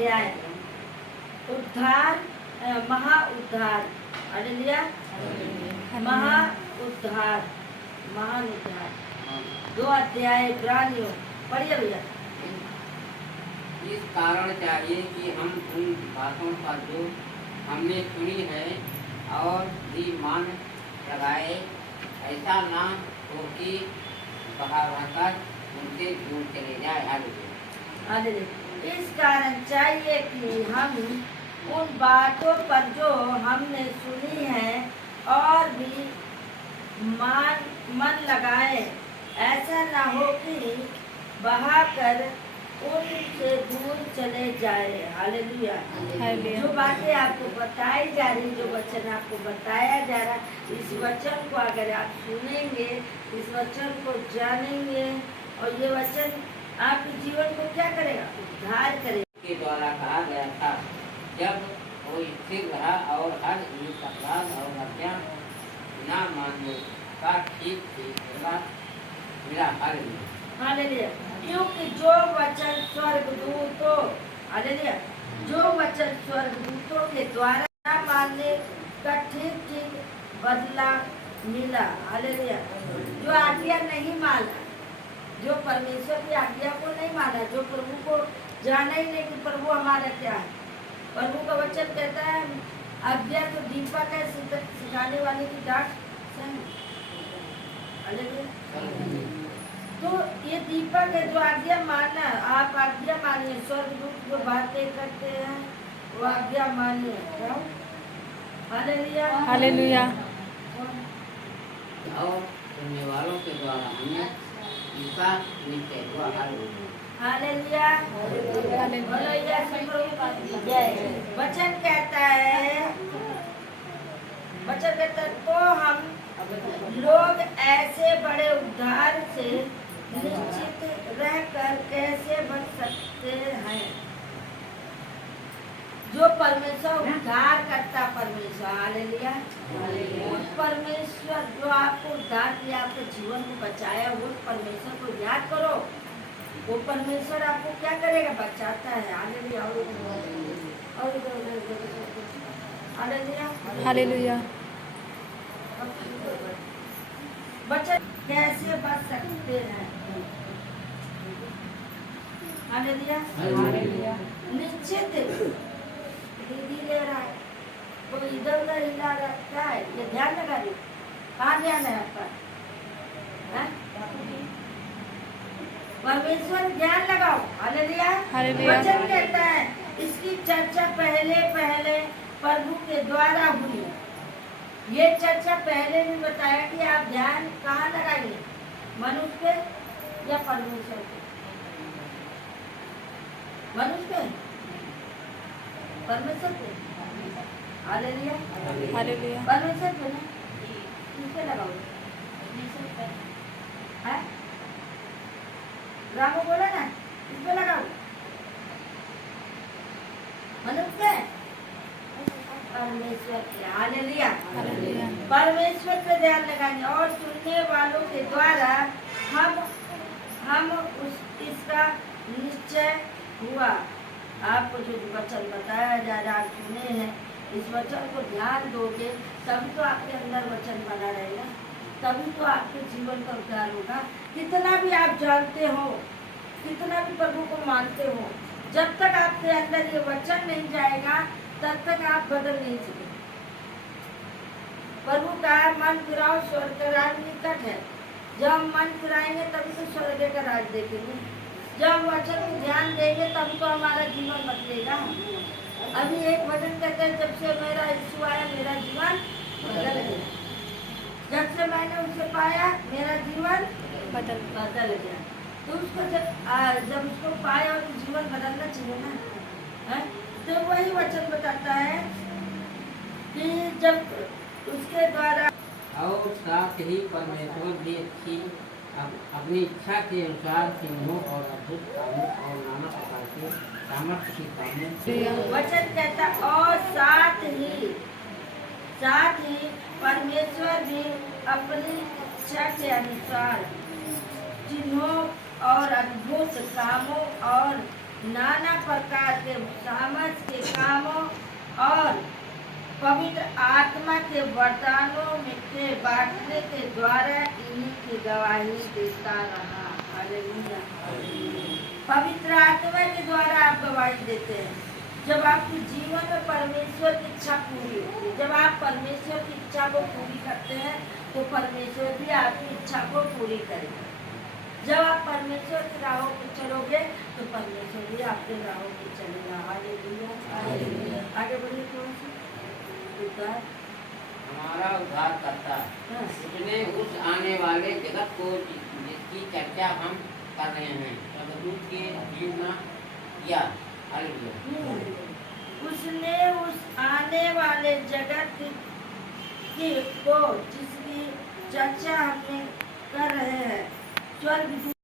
अध्याय उद्धार, महा उद्धार। हालेलुया, महा उद्धार, महान उद्धार। 2 अध्याय इब्रानियों, पढ़िए भैया। इस कारण चाहिए कि हम उन बातों पर जो हमने सुनी है और भी मान लगाए, ऐसा ना हो कि बहाकर उनसे दूर चले जाए। हालेलुया। इस कारण चाहिए कि हम उन बातों पर जो हमने सुनी है और भी मन लगाए, ऐसा ना हो कि बहाकर उनसे दूर चले जाए। हालेलुया। जो बातें आपको बताई जा रही, जो वचन आपको बताया जा रहा, इस वचन को अगर आप सुनेंगे, इस वचन को जानेंगे, और ये वचन आपके जीवन को क्या करेगा? उद्धार करेगा। के द्वारा कहा गया था, जब वो स्थिर रहा और हर एक अपराध और हत्या बिना मानने का ठीक मिला। हालेलुया। क्योंकि जो वचन स्वर्गदूतों, हालेलुया, जो वचन स्वर्गदूतों के द्वारा मानने का ठीक बदला मिला। हालेलुया। जो आज्ञा नहीं माना, जो परमेश्वर की आज्ञा को नहीं माना, जो प्रभु को जाना ही नहीं कि प्रभु हमारा क्या है। प्रभु का वचन कहता है, आज्ञा तो दीपक है, सिखाने वाले की डांट सही। हालेलुया। तो ये दीपक है, जो आज्ञा माना, आप आज्ञा मानिए। स्वर्गदूत जो बातें करते हैं वो आज्ञा मानिए। Hallelujah, hallelujah. और सुनने वालों के द्वारा हमें इसका निश्चय हुआ। हालेलुया। वचन कहता है, तो हम लोग ऐसे बड़े उद्धार से निश्चित रहकर कैसे बच सकते हैं? जो परमेश्वर उद्धार करता, परमेश्वर, हालेलुया, उस परमेश्वर जो आपको उद्धार किया, आपके जीवन को बचाया, उस परमेश्वर को याद करो। वो परमेश्वर आपको क्या करेगा? बचाता है। Hallelujah, hallelujah, hallelujah. बचत कैसे बच सकते हैं? Hallelujah, hallelujah. निश्चित दीदी ले रहा है, कोई इधर उधर हिला रहा है, क्या है ये? ध्यान लगा रही, कहाँ ध्यान है आपका? परमेश्वर ध्यान लगाओ। हालेलुया। वचन कहता है, इसकी चर्चा पहले प्रभु के द्वारा हुई। ये चर्चा पहले भी बताया कि आप ध्यान कहाँ लगाइए, मनुष्य पे या परमेश्वर पे? मनुष्य पे, परमेश्वर पे? Hallelujah, hallelujah. परमेश्वर पे ना, किस पे लगाओ? रामो बोला ना, किस पे लगाओ? मनुष्य पे, परमेश्वर पे। हालेलुया, परमेश्वर पे ध्यान लगाएंगे, और सुनने वालों के द्वारा हम इसका निश्चय हुआ। आपको जो वचन बताया जा रहा, आप सुने हैं, इस वचन को ध्यान दोगे तभी तो आपके अंदर वचन बना रहेगा, तभी तो आपके जीवन का उद्धार होगा। कितना भी आप जानते हो, कितना भी प्रभु को मानते हो, जब तक आपके अंदर ये वचन नहीं जाएगा तब तक आप बदल नहीं सकते। प्रभु का मन फिराओ, स्वर्ग का राज निकट है। जब हम मन फिराएंगे तभी तो स्वर्ग का राज देखेंगे। जब हम वचन को ध्यान देंगे तभी तो हमारा जीवन बदलेगा। अभी एक वचन कहते हैं, जब से मेरा यीशु आया मेरा जीवन बदल गया। जब से मैंने उसे पाया मेरा जीवन बदल गया। तो उसको जब उसको पाया तो जीवन बदलना चाहिए ना, है? तो वही वचन बताता है कि जब उसके द्वारा, और साथ ही परमेश्वर भी अपनी इच्छा के अनुसार चिन्हों और अद्भुत कामों और नाना प्रकार के सामर्थ्य की कामों, वचन कहता, और साथ ही परमेश्वर भी अपनी इच्छा के अनुसार चिन्हों और अद्भुत कामों और नाना प्रकार के और पवित्र आत्मा के वरदानों में के बांटने के द्वारा इन्हीं की गवाही देता रहा। हालेलुया। पवित्र आत्मा के द्वारा आप गवाही देते हैं। जब आपके जीवन में परमेश्वर की इच्छा पूरी होती है, जब आप परमेश्वर की इच्छा को पूरी करते हैं तो परमेश्वर भी आपकी इच्छा को पूरी करेगा। जब आप परमेश्वर की राहों पे चलोगे तो परमेश्वर भी आपके राहों पे चलेगा। हालेलुया। हालेलुया। आगे बढ़िए थोड़ा सा। उद्धार हमारा उद्धार करता उसने उस आने वाले जगत को जिसकी चर्चा हम कर रहे हैं स्वर्गदूत के जीवना किया। हालेलुया। उसने उस आने वाले जगत की को जिसकी चर्चा हमने कर रहे हैं स्वर्गदूत